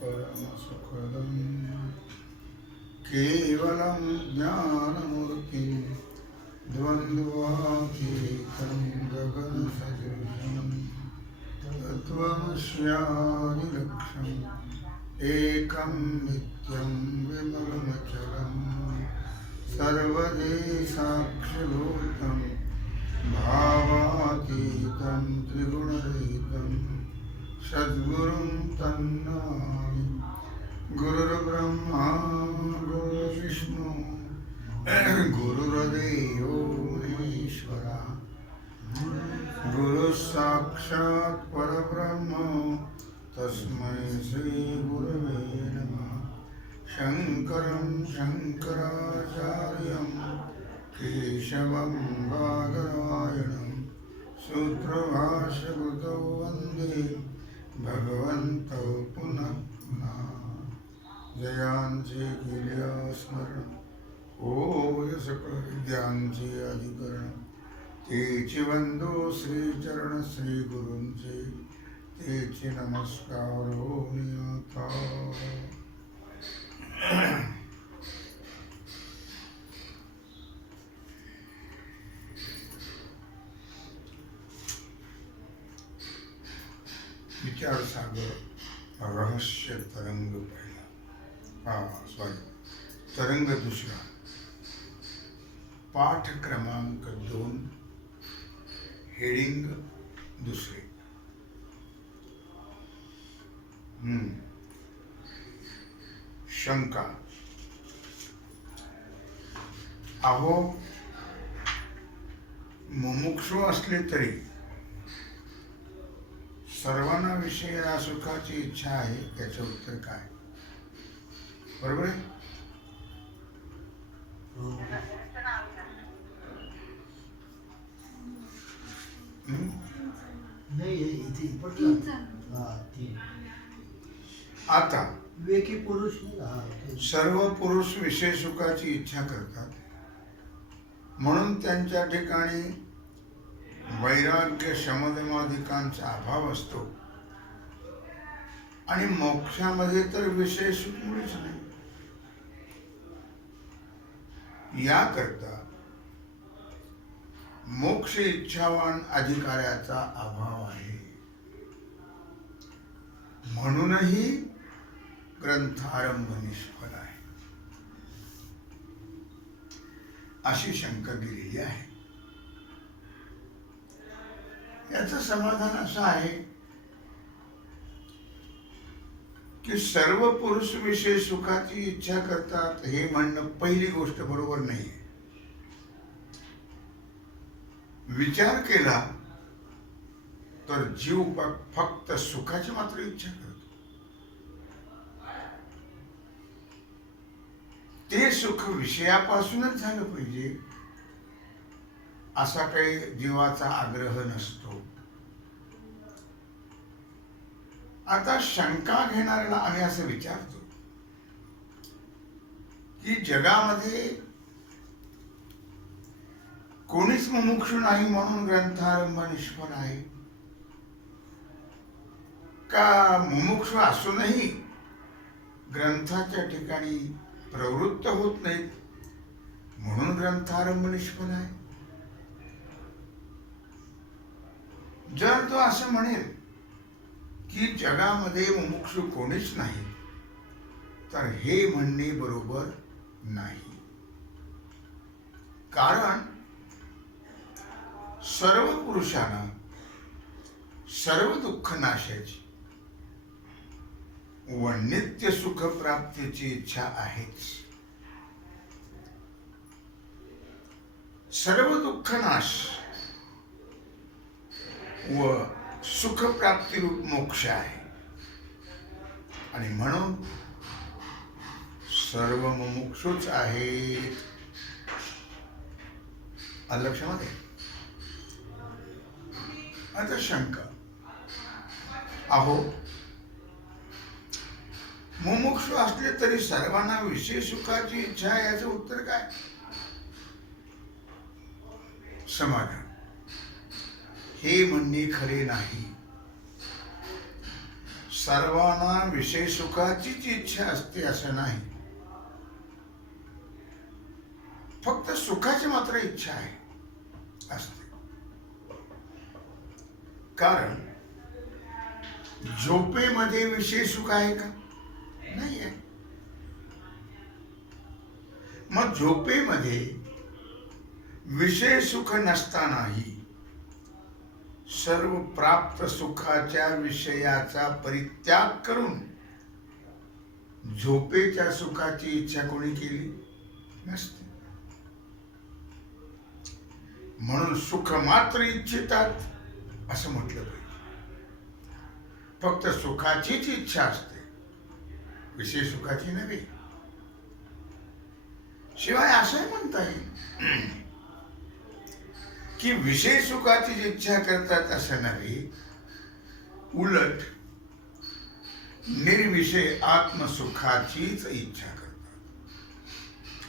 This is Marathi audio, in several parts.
परमसुखदं केवलं ज्ञानमूर्तिं द्वन्द्वातीतं गगनसदृशं तत्त्वमस्यादिलक्ष्यम् एकं नित्यं विमलमचलं सर्वदेशाक्षिभूतं भावातीतं त्रिगुणरहितं सद्गुरुं तन्नामि। गुरुर्ब्रह्मा गुरुर्विष्णु गुरुर्देवो महेश्वरः गुरुः साक्षात् परब्रह्म तस्मै श्रीगुरवे नमः। शङ्करं शङ्कराचार्यं केशवं बादरायणं सूत्रभाष्यकृतौ वन्दे भगवन्तौ पुनः पुनः। जयांचे केल्या स्मरण होय सकळ विद्यांचे अधिकरण तेचे वंदो श्रीचरण श्री गुरूंचे तेचे नमस्कार होता। विचार सागर रहस्य तरंग पहिला, तरंग दुसरा, पाठ क्रमांक 2, हेडिंग दुसरे। शंका। अहो, मुमुक्षु असले तरी सर्वांना विषय सुखाची इच्छा आहे, त्याचं उत्तर काय? बरोबर आहे? आता सर्व पुरुष विषय सुखाची इच्छा करतात, म्हणून त्यांच्या ठिकाणी वैराग्य शमदमादिकांचा अभाव असतो आणि मोक्षामध्ये तर विषय सुख मुळीच नाही। याकरता मोक्ष इच्छावान अधिकाऱ्याचा अभाव आहे, म्हणूनही ग्रंथारंभ निष्फळ आहे, अशी शंका केलेली आहे। याचं समाधान असं आहे की सर्व पुरुष विषय सुखाची इच्छा करतात हे म्हणणं पहिली गोष्ट बरोबर नाहीये। विचार केला तर जीव फक्त सुखाची मात्र इच्छा करतो, ते सुख विषयापासूनच झालं पाहिजे असा काही जीवाचा आग्रह नसतो। आता शंका घेणाऱ्याला आम्ही असं विचारतो की जगामध्ये कोणीच मुमुक्षु नाही म्हणून ग्रंथारंभ निष्फळ आहे का? मुमुक्षु असूनही ग्रंथाच्या ठिकाणी प्रवृत्त होत नाहीत म्हणून ग्रंथारंभ निष्फळ आहे? जर तो असं म्हणेल की जगामध्ये मुमुक्षु कोणीच नाही, तर हे म्हणणे बरोबर नाही। कारण सर्व पुरुषांना सर्व दुःख नाशाची व नित्य सुख प्राप्तीची इच्छा आहेच। सर्व दुःख नाश व सुख प्राप्ती रूप मोक्ष आहे आणि म्हणून सर्व मुमुक्षुच आहेत। लक्षामध्ये आता शंका। अहो, मुमुक्षु असले तरी सर्वांना विषय सुखाची इच्छा आहे, याचं उत्तर काय? समाधान। हे म्हणणे खरे नाही। सर्वांना विषय सुखाचीच इच्छा असते असं नाही, फक्त सुखाची मात्र इच्छा आहे असते. कारण झोपेमध्ये विषय सुख आहे का? नाही आहे. मग झोपेमध्ये विषय सुख नसतानाही सर्व प्राप्त सुखाच्या विषयाचा परित्याग करून झोपेच्या सुखाची इच्छा कोणी केली नसते. म्हणून सुख मात्र इच्छितात असं म्हटलं पाहिजे. फक्त सुखाचीच इच्छा असते, विषय सुखाची नव्हे. शिवाय असंही म्हणता येईल की विषय सुखाची इच्छा करतात असं नव्हे, उलट निर्विषय आत्मसुखाचीच इच्छा करतात.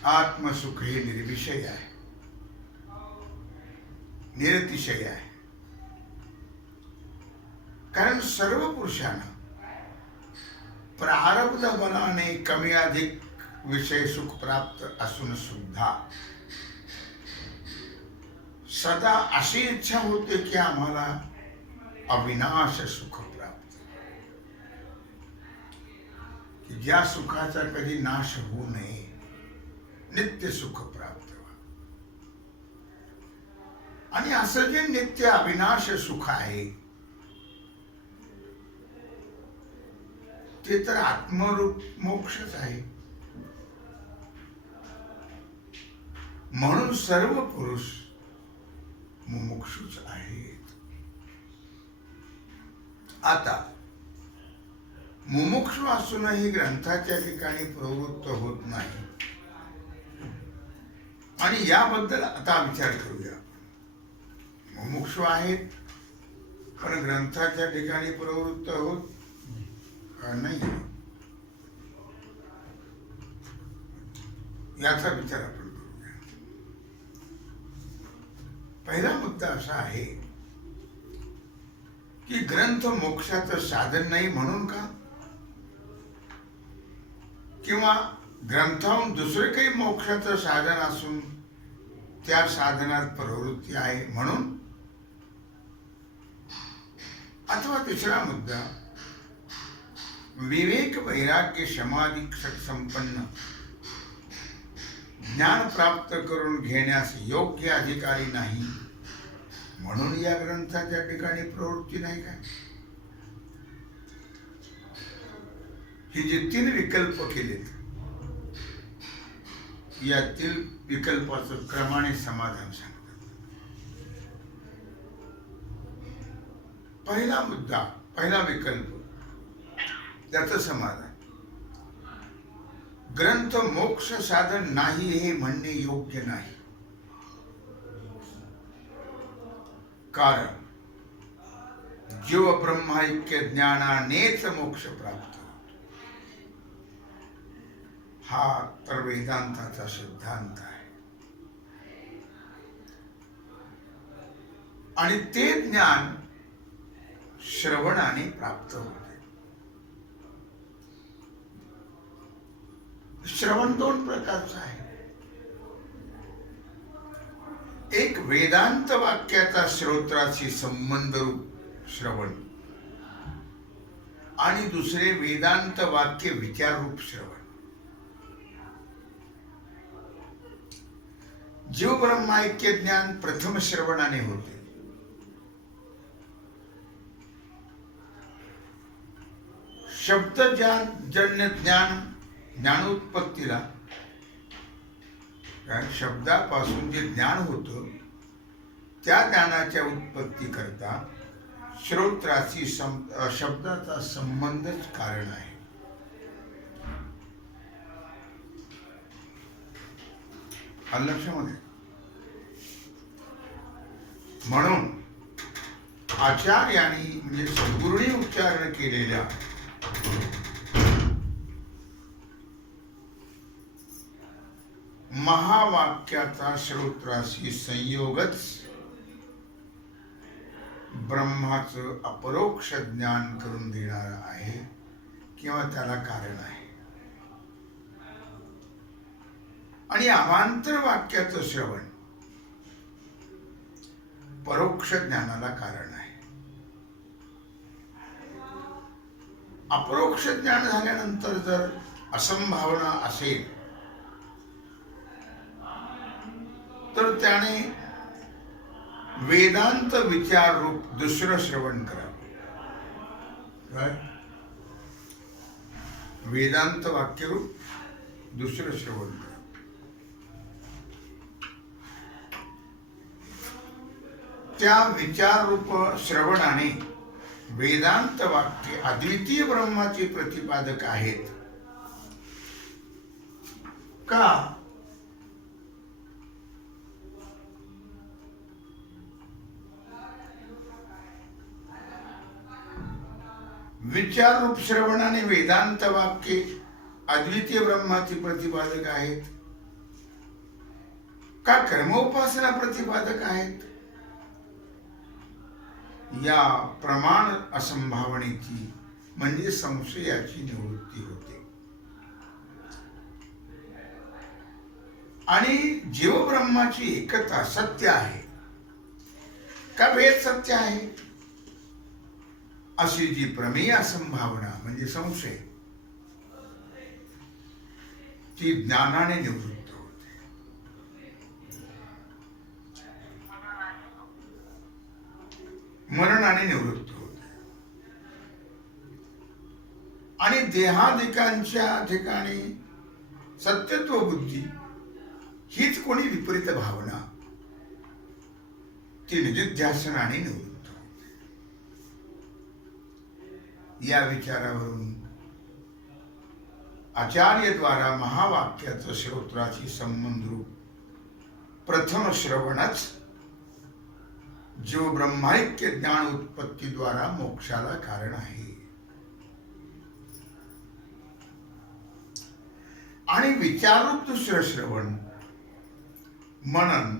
आत्मसुख हे निर्विषय आहे, निरतिशय आहे. कारण सर्व पुरुषांना प्रारब्ध बलाने कमी अधिक विषय सुख प्राप्त असून सुद्धा सदा अशी इच्छा होते की आम्हाला अविनाश सुख प्राप्त, की ज्या सुखाचा कधी नाश होऊ नये, नित्य सुख प्राप्त व्हावं. आणि असं जे नित्य अविनाश सुख आहे ते तर आत्मरूप मोक्षच आहे. म्हणून सर्व पुरुष मुमुक्षुच आहेत. आता मुमुक्षु असूनही ग्रंथाच्या ठिकाणी प्रवृत्त होत नाही, आणि याबद्दल आता विचार करूया. मुमुक्षु आहेत पण ग्रंथाच्या ठिकाणी प्रवृत्त होत नाही, याचा विचार आपण करूया. पहिला मुद्दा असा आहे की ग्रंथ मोक्षाचं साधन नाही म्हणून का, किंवा ग्रंथाहून दुसरे काही मोक्षाचं साधन असून त्या साधनात प्रवृत्ती आहे म्हणून. अथवा तिसरा मुद्दा, विवेक वैराग्य समाधी संपन्न ज्ञान प्राप्त करून घेण्यास योग्य अधिकारी नाही म्हणून या ग्रंथाच्या ठिकाणी प्रवृत्ती नाही काय. ही जे 3 विकल्प केलेत, यातील विकल्पाचं क्रमाने समाधान सांगतात. पहिला मुद्दा, पहिला विकल्प, त्याचं समाधान, ग्रंथ मोक्ष साधन नाही हे म्हणणे योग्य नाही. कारण जीव ब्रह्मैक्य ज्ञानानेच मोक्ष प्राप्त होतो, हा तर वेदांताचा सिद्धांत आहे. आणि ते ज्ञान श्रवणाने प्राप्त होते. श्रवण 2 प्रकारचं आहे. एक वेदांत वाक्याचा श्रोत्राशी संबंध रूप श्रवण, आणि दुसरे वेदांत वाक्य विचार रूप श्रवण. जीव ब्रह्मैक्य ज्ञान प्रथम श्रवणाने होते. शब्दजन्य ज्ञान ज्ञानोत्पत्तीला, शब्दापासून जे ज्ञान होतं त्या ज्ञानाच्या उत्पत्ती करता श्रोत्राशी शब्दाचा संबंधच कारण आहे. लक्षामध्ये, म्हणून आचार्यांनी म्हणजे सद्गुरूंनी उच्चारण केलेल्या महावाक्याचा श्रोत्राशी संयोगच ब्रह्माचं अपरोक्ष ज्ञान करून देणार आहे. किंवा त्याला कारण आहे. आणि अवांतर वाक्याचं श्रवण परोक्ष ज्ञानाला कारण आहे. अपरोक्ष ज्ञान झाल्यानंतर जर असंभावना असेल तर त्याने वेदांत विचार रूप दुसरं श्रवण करावं. वेदांत वाक्यरूप दुसरं श्रवण करावं. त्या विचाररूप श्रवणाने वेदांत वाक्य अद्वितीय ब्रह्माचे प्रतिपादक आहेत का विचाररूप श्रवणाने वेदांत वाक्ये अद्वितीय ब्रह्माचे प्रतिपादक आहेत का कर्मोपासना प्रतिपादक आहेत. या प्रमाण असंभावनेची म्हणजे संशयाची निवृत्ती होते. आणि जीवब्रह्माची एकता सत्य आहे का भेद सत्य आहे अशी जी प्रमेय असंभावना म्हणजे संशय ती ज्ञानाने निवृत्त होते. मरणाने निवृत्त होते. आणि देहादिकांच्या ठिकाणी सत्यत्व बुद्धी हीच कोणी विपरीत भावना ती निदिध्यासनाने निवृत्त. या विचारावरून आचार्यद्वारा महावाक्याचं श्रोत्राशी संबंध रूप प्रथम श्रवणच जीव ब्रह्माऐक्य ज्ञान उत्पत्तीद्वारा मोक्षाला कारण आहे. आणि विचारूप दुसरं श्रवण मनन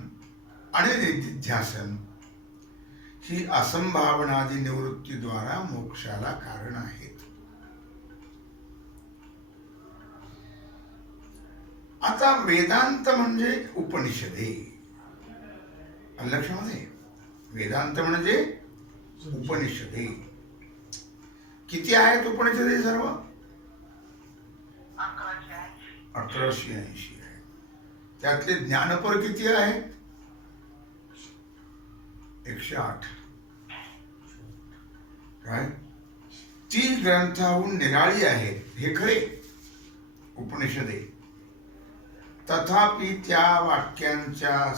आणि निदिध्यासन ही असंभावनादी निवृत्तीद्वारा मोक्षाला कारण आहेत. आता वेदांत म्हणजे उपनिषदे. लक्षामध्ये वेदांत म्हणजे उपनिषदे. किती आहेत उपनिषदे? सर्व 1180 आहेत. त्यातले ज्ञानपर किती आहेत? 108. काय ती ग्रंथाहून निराळी आहेत हे खरे उपनिषदे. तथापि त्या वाक्यांच्या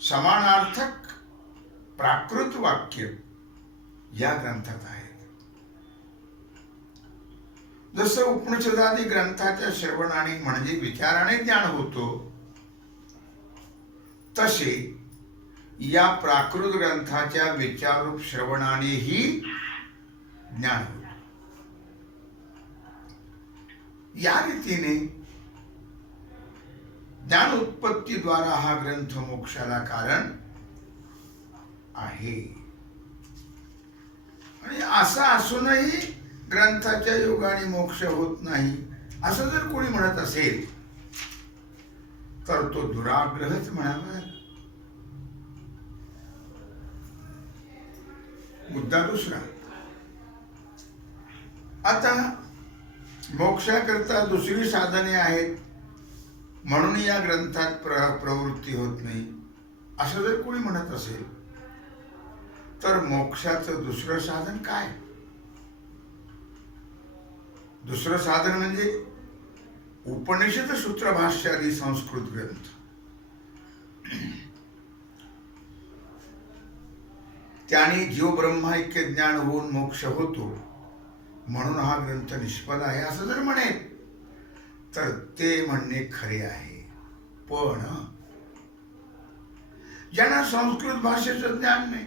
समानार्थक प्राकृत वाक्य या ग्रंथात आहेत. जसं उपनिषदादी ग्रंथाच्या श्रवणाने म्हणजे विचाराने ज्ञान होतो तसे या प्राकृत ग्रंथाच्या विचारूप श्रवणानेही ज्ञान होते. या रीतीने ज्ञान उत्पत्तीद्वारा हा ग्रंथ मोक्षाला कारण आहे. आणि असं असूनही ग्रंथाच्या योगाने मोक्ष होत नाही असं जर कोणी म्हणत असेल तर तो दुराग्रहच म्हणावा. मुद्दा दुसरा. आता मोक्षाकरता दुसरी साधने आहेत म्हणून या ग्रंथात प्रवृत्ती होत नाही असं जर कोणी म्हणत असेल तर मोक्षाचं दुसरं साधन काय? दुसरं साधन म्हणजे उपनिषद सूत्रभाष्यादी संस्कृत ग्रंथ. त्याने जीव ब्रह्माऐक्य ज्ञान होऊन मोक्ष होतो म्हणून हा ग्रंथ निष्फल आहे असं जर म्हणेल तर ते म्हणणे खरे आहे. पण ज्यांना संस्कृत भाषेचं ज्ञान नाही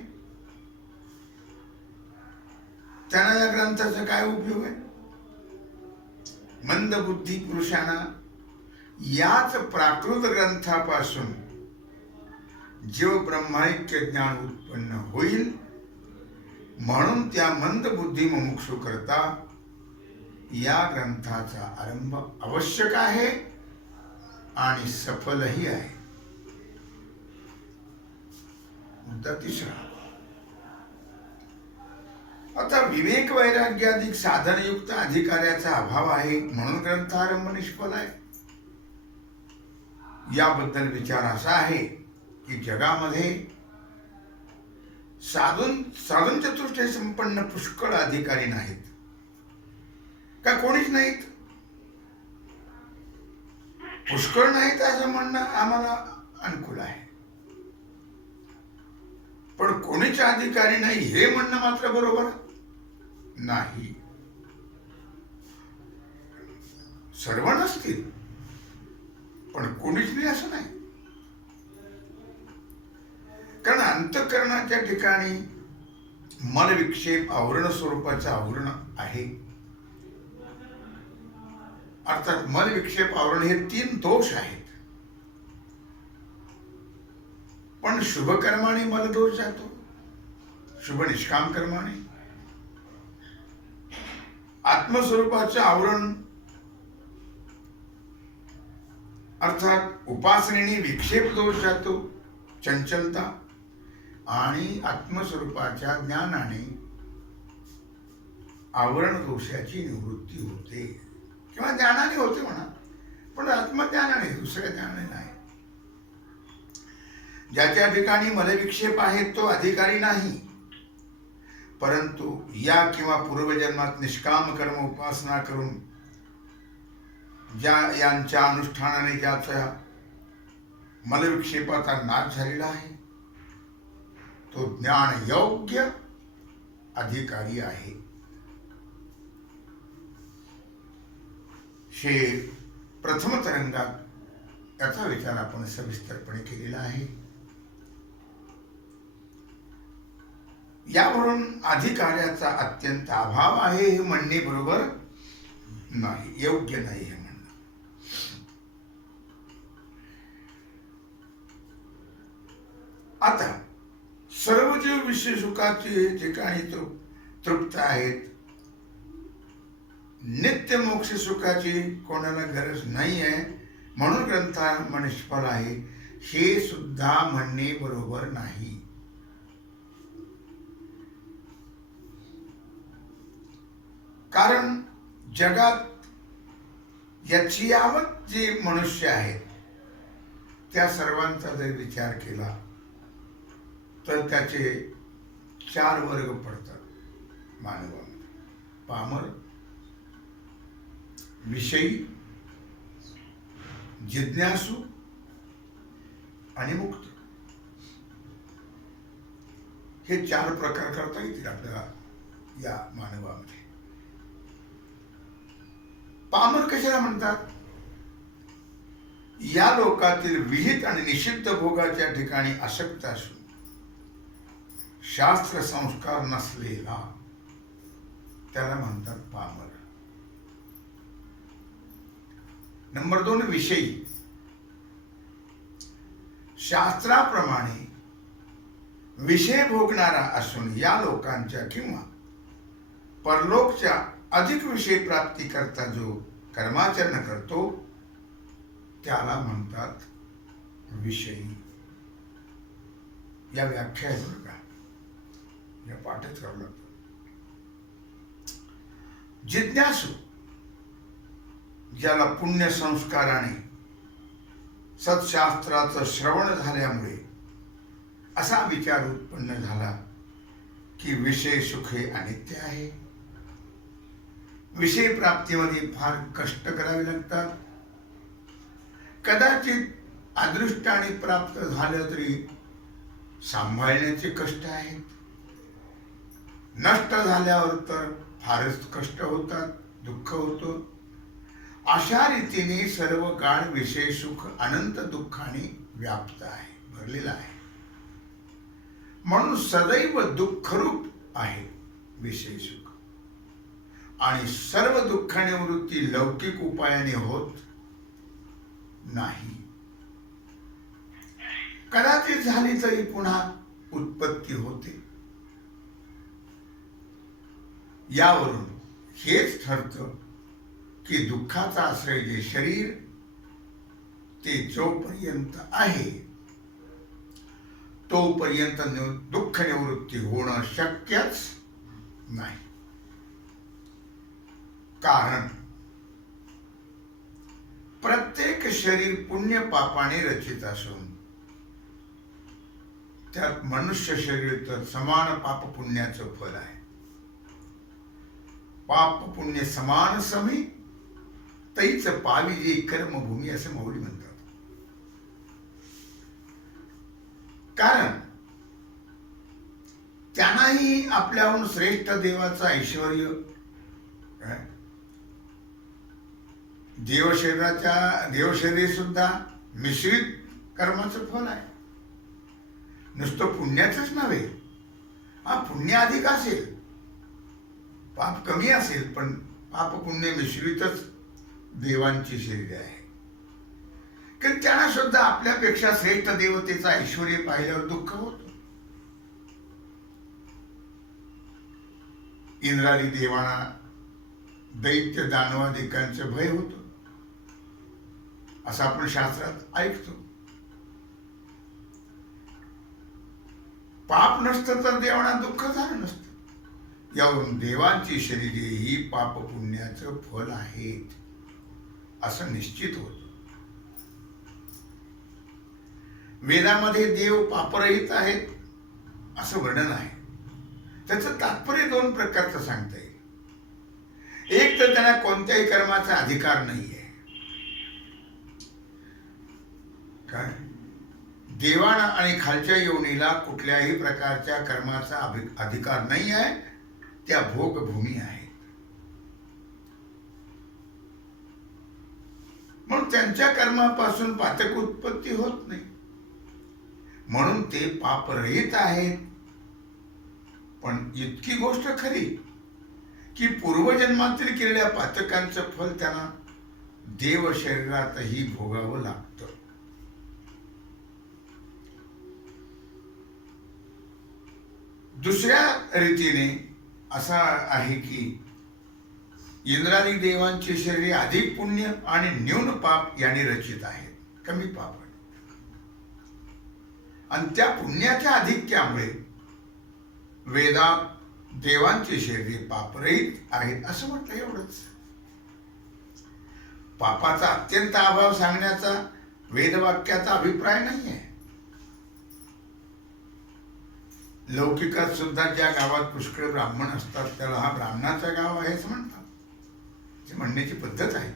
त्यांना या ग्रंथाचा काय उपयोग आहे? मंदबुद्धी पुरुषांना याच प्राकृत ग्रंथापासून जीव ब्रह्माऐक्य ज्ञान उत्पन्न होईल म्हणून त्या मंदबुद्धी मुमुक्षु करता या ग्रंथाचा आरंभ आवश्यक आहे आणि सफलही आहे. मुद्दा तिसरा. आता विवेक वैराग्याधिक साधनयुक्त अधिकाऱ्याचा अभाव आहे म्हणून ग्रंथारंभ निष्फळ आहे. याबद्दल विचार असा आहे की जगामध्ये साधन चतुष्टय संपन्न पुष्कळ अधिकारी नाहीत का? कोणीच नाहीत. पुष्कळ नाहीत असं म्हणणं आम्हाला अनुकूल आहे, पण कोणीच अधिकारी नाही हे म्हणणं मात्र बरोबर नाही. सर्व नसतील पण कोणीच नाही असं नाही. कारण अंतःकरणाच्या ठिकाणी मनविक्षेप आवरण स्वरूपाचं आवरण आहे. अर्थात मनविक्षेप आवरण हे 3 दोष आहेत. पण शुभ कर्माने मलदोष जातो, शुभ निष्काम कर्माने. आत्मस्वरूपाचं आवरण अर्थात उपासनेने विक्षेप दोष जातो, चंचलता. आणि आत्मस्वरूपाच्या ज्ञानाने आवरण दोषाची निवृत्ती होते, किंवा ज्ञानाने होते म्हणा, पण आत्मज्ञानाने, दुसऱ्या ज्ञानाने नाही. ज्याच्या ठिकाणी मलविक्षेप आहे तो अधिकारी नाही, परंतु या किंवा पूर्वजन्मात निष्काम कर्म उपासना करून यांच्या अनुष्ठानाने ज्याचा मलविक्षेपाचा नाश झालेला आहे तो ज्ञान योग्य अधिकारी आहे. हे प्रथम तरंगात याचा विचार आपण सविस्तरपणे केलेला आहे. यावरून अधिकाऱ्याचा अत्यंत अभाव आहे हे म्हणणे बरोबर नाही, योग्य नाही हे म्हणणं. आता सर्व जीव विषय सुखाचे ठिकाणी तृप्त आहेत. नित्य मोक्ष सुखाची कोणाला गरज नाही आहे म्हणून ग्रंथारंभ निष्फळ आहे हे सुद्धा म्हणणे बरोबर नाही. कारण जगात यथावत जे मनुष्य आहेत त्या सर्वांचा जर विचार केला तर त्याचे 4 वर्ग पडतात मानवामध्ये. पामर, विषयी, जिज्ञासू आणि मुक्त. हे 4 प्रकार करता येतील आपल्याला या मानवामध्ये. पामर कशाला म्हणतात? या लोकातील विहित आणि निषिद्ध भोगाच्या ठिकाणी आसक्त असून शास्त्र संस्कार नसलेला त्याला म्हणतात पामर. नंबर 2 विषयी. शास्त्राप्रमाणे विषय भोगणारा असून या लोकांच्या किंवा परलोकच्या अधिक विषय प्राप्ती करता जो कर्माचरण करतो त्याला म्हणतात विषयी. या व्याख्या आहेत बरं का, या पाठच करावं लागतं. जिज्ञासू, ज्याला पुण्य संस्काराने सत्शास्त्राचं श्रवण झाल्यामुळे असा विचार उत्पन्न झाला की विषय सुखे अनित्य आहे, विषय प्राप्तीमध्ये फार कष्ट करावे लागतात, कदाचित अदृष्टाने प्राप्त झालं तरी सांभाळण्याचे कष्ट आहेत, नष्ट झाल्यावर तर फारच कष्ट होतात, दुःख होतं. अशा रीतीने सर्व काळ विषय सुख अनंत दुःखाने व्याप्त आहे, भरलेला आहे. म्हणून सदैव दुःखरूप आहे विषय सुख. आणि सर्व दुःख निवृत्ती लौकिक उपायाने होत नाही. कदाचित झाली तरी पुन्हा उत्पत्ती होते. यावरून हेच ठरतं की दुःखाचा आश्रय जे शरीर ते जोपर्यंत आहे तोपर्यंत दुःख निवृत्ती होणं शक्यच नाही. कारण प्रत्येक शरीर पुण्य पापाने रचित असून त्यात मनुष्य शरीर तर समान पाप पुण्याचं फल आहे. पाप पुण्य समान समी तैच पावी जे कर्मभूमी असं माऊली म्हणतात. कारण त्यांनाही आपल्याहून श्रेष्ठ देवाचं ऐश्वर्य, देवशरीर सुद्धा मिश्रित कर्माचं फल आहे. नुसतं पुण्याचंच नव्हे, हा पुण्य अधिक असेल, पाप कमी असेल, पण पाप पुण्य मिश्रितच देवांची शरीर आहे. कारण त्यांना सुद्धा आपल्यापेक्षा श्रेष्ठ देवतेचा ऐश्वर्य पाहिल्यावर दुःख होतं. इंद्रादी देवांना दैत्य दानवादिकांचं भय होतं असं आपण शास्त्रात ऐकतो. पाप नसतं तर देवांना दुःख झालं नसतं. यावरून देवांची शरीरे ही पाप पुण्याचं फल आहेत असं निश्चित होतं. वेदामध्ये देव पापरहित आहेत असं वर्णन आहे. त्याचं तात्पर्य दोन प्रकारचं सांगता येईल. एक तर त्यांना कोणत्याही कर्माचा अधिकार नाहीये. काय देवाना आणि खालच्या योनीला कुठल्याही प्रकारच्या कर्माचा अधिकार नाही आहे. त्या भोगभूमी आहेत. म्हणून त्यांच्या कर्मापासून पातक उत्पत्ती होत नाही. म्हणून ते पापरहित आहेत. पण इतकी गोष्ट खरी की पूर्वजन्मातील केलेल्या पातकांचं फल त्यांना देव शरीरातही भोगावं लागतं. दुसऱ्या रीतीने असा आहे की इंद्रादी देवांची शरीरे अधिक पुण्य आणि न्यून पाप यांनी रचित आहेत. कमी पाप आणि त्या पुण्याच्या अधिक्यामुळे वेदात देवांची शरीरे पापरहित आहेत असं म्हटलं. एवढंच. पापाचा अत्यंत अभाव सांगण्याचा वेदवाक्याचा अभिप्राय नाही आहे. लौकिकात सुद्धा ज्या गावात पुष्कळ ब्राह्मण असतात त्याला हा ब्राह्मणाचं गाव आहे असं म्हणतात. म्हणण्याची पद्धत आहे.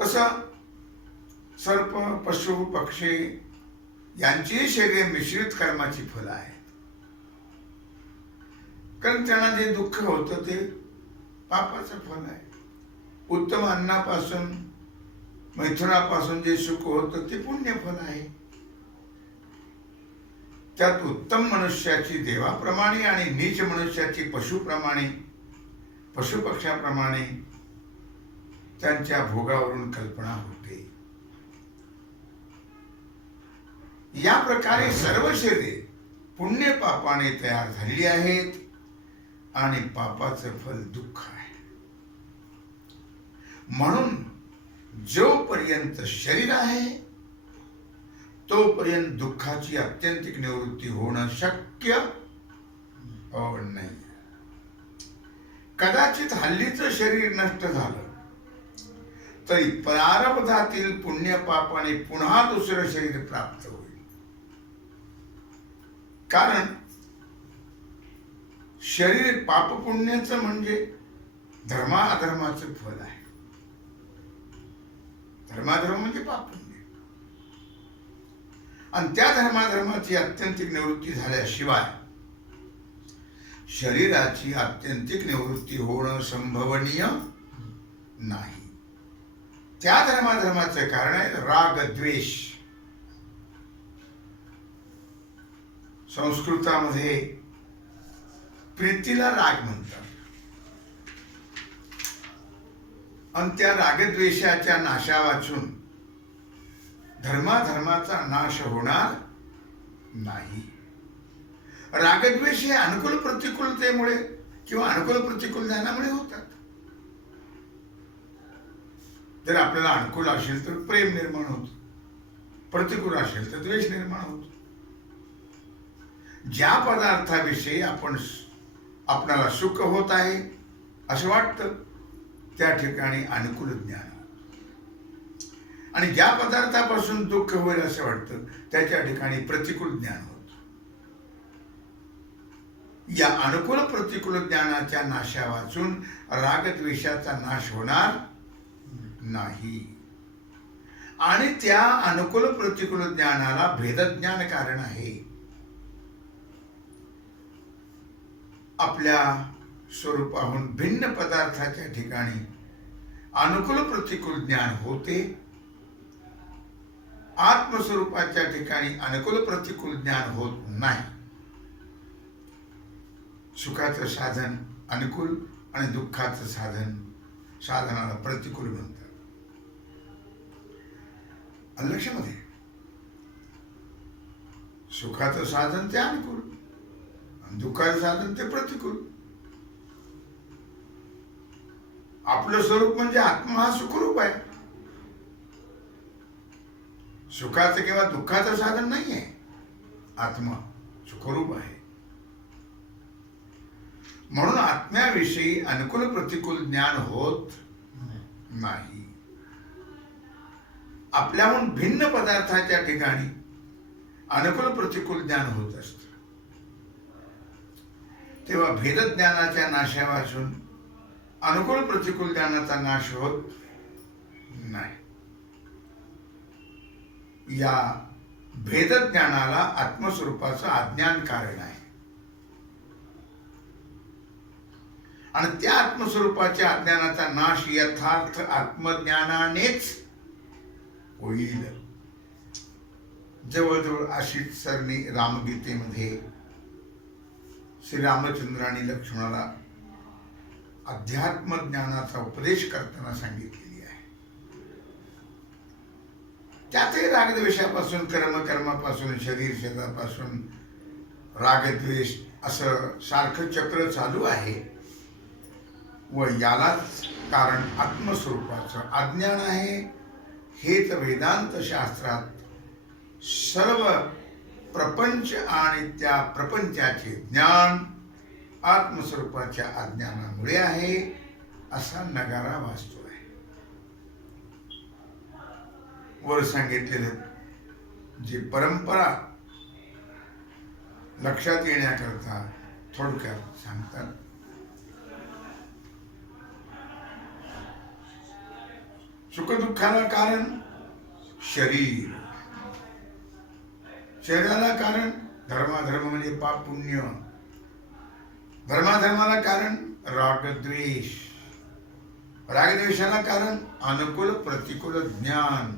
तसं सर्प, पशु, पक्षी यांची शरीरे मिश्रित कर्माची फलं आहेत. कारण त्यांना जे दुःख होतं ते पापाचं फल आहे. उत्तम अन्नापासून, मैथुनापासून जे सुख होतं ते पुण्यफल आहे. त्यात उत्तम मनुष्याची देवाप्रमाणे आणि नीच मनुष्याची पशुप्रमाणे, पशुपक्ष्याप्रमाणे त्यांच्या भोगावरून कल्पना होते. या प्रकारे सर्व शरीरे पुण्य पापाने तयार झालेली आहेत आणि पापाचं फल दुःख आहे. म्हणून जोपर्यंत शरीर आहे तोपर्यंत दुःखाची आत्यंतिक निवृत्ती होणं शक्य नाही. कदाचित हल्लीचं शरीर नष्ट झालं तरी प्रारब्धातील पुण्य पापाने पुन्हा दुसरं शरीर प्राप्त होईल. कारण शरीर पाप पुण्याचं म्हणजे धर्माधर्माचं फल आहे. धर्माधर्म म्हणजे पाप पुण्य. आणि त्या धर्माधर्माची आत्यंतिक निवृत्ती झाल्याशिवाय शरीराची आत्यंतिक निवृत्ती होणं संभवनीय नाही. त्या धर्माधर्माचं कारण आहे राग द्वेष. संस्कृतामध्ये प्रीतीला राग म्हणतात. आणि त्या रागद्वेषाच्या नाशा वाचून धर्माधर्माचा नाश होणार नाही. रागद्वेष हे अनुकूल प्रतिकूलतेमुळे किंवा अनुकूल प्रतिकूल ज्ञानामुळे होतात. जर आपल्याला अनुकूल असेल तर प्रेम निर्माण होतं, प्रतिकूल असेल तर द्वेष निर्माण होतो. ज्या पदार्थाविषयी आपणाला सुख होत आहे असं वाटतं त्या ठिकाणी अनुकूल ज्ञान, आणि ज्या पदार्थापासून दुःख होईल असं वाटतं त्याच्या ठिकाणी प्रतिकूल ज्ञान होत. या अनुकूल प्रतिकूल ज्ञानाच्या नाशा वाचून रागद्वेषाचा नाश होणार नाही. आणि त्या अनुकूल प्रतिकूल ज्ञानाला भेदज्ञान कारण आहे. आपल्या स्वरूपाहून भिन्न पदार्थाच्या ठिकाणी अनुकूल प्रतिकूल ज्ञान होते, आत्मस्वरूपाच्या ठिकाणी अनुकूल प्रतिकूल ज्ञान होत नाही. सुखाचं साधन अनुकूल आणि दुःखाचं साधनाला प्रतिकूल म्हणतात. लक्षामध्ये सुखाचं साधन ते अनुकूल आणि दुःखाचं साधन ते प्रतिकूल. आपलं स्वरूप म्हणजे आत्मा हा सुखरूप आहे. सुखाचं किंवा दुःखाचं साधन नाही आहे. आत्मा सुखरूप आहे. म्हणून आत्म्याविषयी अनुकूल प्रतिकूल ज्ञान होत नाही. आपल्याहून भिन्न पदार्थाच्या ठिकाणी अनुकूल प्रतिकूल ज्ञान होत असत. तेव्हा भेदज्ञानाच्या नाशा वाचून अनुकूल प्रतिकूल ज्ञानाचा नाश होत नाही. या भेदज्ञानाला आत्मस्वरूपाचं अज्ञान कारण आहे. आणि त्या आत्मस्वरूपाच्या अज्ञानाचा नाश यथार्थ आत्मज्ञानानेच होईल. जवळजवळ अशीच सरणी रामगीतेमध्ये श्रीरामचंद्रांनी लक्ष्मणाला अध्यात्म ज्ञानाचा उपदेश करताना सांगितलेली आहे. त्यातही रागद्वेषापासून कर्मापासून शरीर शरीरापासून रागद्वेष असं सारखं चक्र चालू आहे. व यालाच कारण आत्मस्वरूपाचं अज्ञान आहे. हेच वेदांत शास्त्रात सर्व प्रपंच आणि त्या प्रपंचाचे ज्ञान आत्मस्वरूपाच्या अज्ञानामुळे आहे असा नगारा वाचतो आहे. वर सांगितलेलं जी परंपरा लक्षात येण्याकरता थोडक्यात सांगतात. सुखदुःखाला कारण शरीर, शरीराला कारण धर्माधर्म म्हणजे पाप पुण्य, धर्माधर्माला कारण रागद्वेष, रागद्वेषाला कारण अनुकूल प्रतिकूल ज्ञान,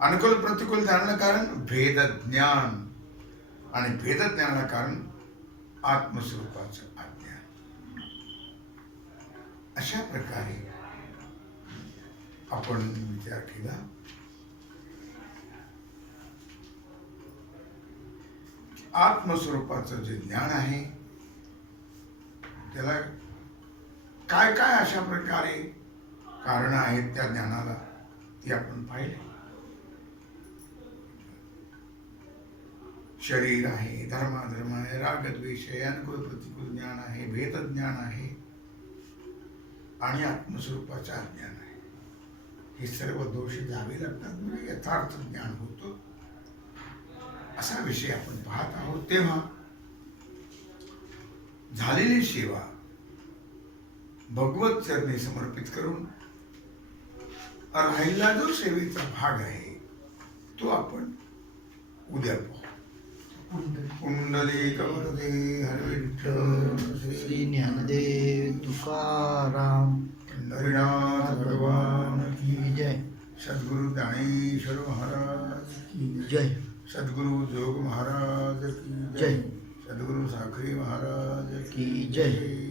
अनुकूल प्रतिकूल ज्ञानाला कारण भेदज्ञान, आणि भेदज्ञानाला कारण आत्मस्वरूपाचं अज्ञान. अशा प्रकारे आपण विचार केला. आत्मस्वरूपाचं जे ज्ञान आहे त्याला काय काय अशा प्रकारे कारण आहेत त्या ज्ञानाला ती आपण पाहिले. शरीर आहे, धर्माधर्म आहे, रागद्वेष आहे, अनुकूल प्रतिकूल ज्ञान आहे, भेदज्ञान आहे आणि आत्मस्वरूपाचं अज्ञान आहे. हे सर्व दोष जावे लागतात म्हणजे यथार्थ ज्ञान होतं असा विषय आपण पाहत आहोत. तेव्हा झालेली सेवा भगवत चरणी समर्पित करून राहिला जो सेवेचा भाग आहे तो आपण उद्या पाहू. पुंडलिक वरदे हरी विठ्ठल श्री ज्ञानदेव तुकाराम पंढरीनाथ भगवान की जय. सद्गुरु ज्ञानेश्वर महाराज की जय. सद्गुरु जोग महाराज की जय. सद्गुरु साखरी महाराज की जय.